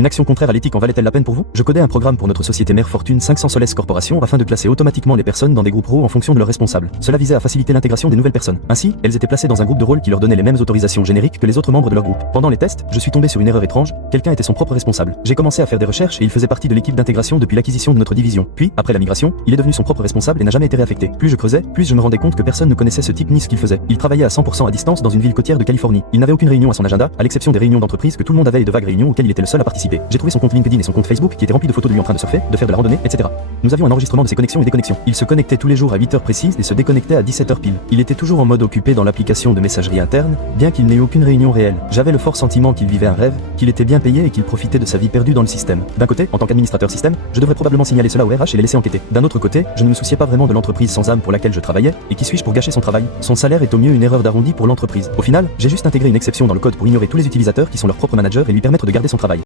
Une action contraire à l'éthique en valait-elle la peine pour vous? Je codais un programme pour notre société mère Fortune 500 Soles Corporation afin de classer automatiquement les personnes dans des groupes rôles en fonction de leurs responsables. Cela visait à faciliter l'intégration des nouvelles personnes. Ainsi, elles étaient placées dans un groupe de rôle qui leur donnait les mêmes autorisations génériques que les autres membres de leur groupe. Pendant les tests, je suis tombé sur une erreur étrange, quelqu'un était son propre responsable. J'ai commencé à faire des recherches et il faisait partie de l'équipe d'intégration depuis l'acquisition de notre division. Puis, après la migration, il est devenu son propre responsable et n'a jamais été réaffecté. Plus je creusais, plus je me rendais compte que personne ne connaissait ce type ni ce qu'il faisait. Il travaillait à 100% à distance dans une ville côtière de Californie. Il n'avait aucune réunion à son agenda, à l'exception des réunions d'entreprise que tout le monde avait et de vagues réunions auxquelles il était le seul à participer. J'ai trouvé son compte LinkedIn et son compte Facebook qui étaient remplis de photos de lui en train de surfer, de faire de la randonnée, etc. Nous avions un enregistrement de ses connexions et déconnexions. Il se connectait tous les jours à 8 heures précises et se déconnectait à 17 heures pile. Il était toujours en mode occupé dans l'application de messagerie interne, bien qu'il n'ait eu aucune réunion réelle. J'avais le fort sentiment qu'il vivait un rêve, qu'il était bien payé et qu'il profitait de sa vie perdue dans le système. D'un côté, en tant qu'administrateur système, je devrais probablement signaler cela au RH et les laisser enquêter. D'un autre côté, je ne me souciais pas vraiment de l'entreprise sans âme pour laquelle je travaillais, et qui suis-je pour gâcher son travail? Son salaire est au mieux une erreur d'arrondi pour l'entreprise. Au final, j'ai juste intégré une exception dans le code pour ignorer tous les utilisateurs qui sont leurs propres managers et lui permettre de garder son travail.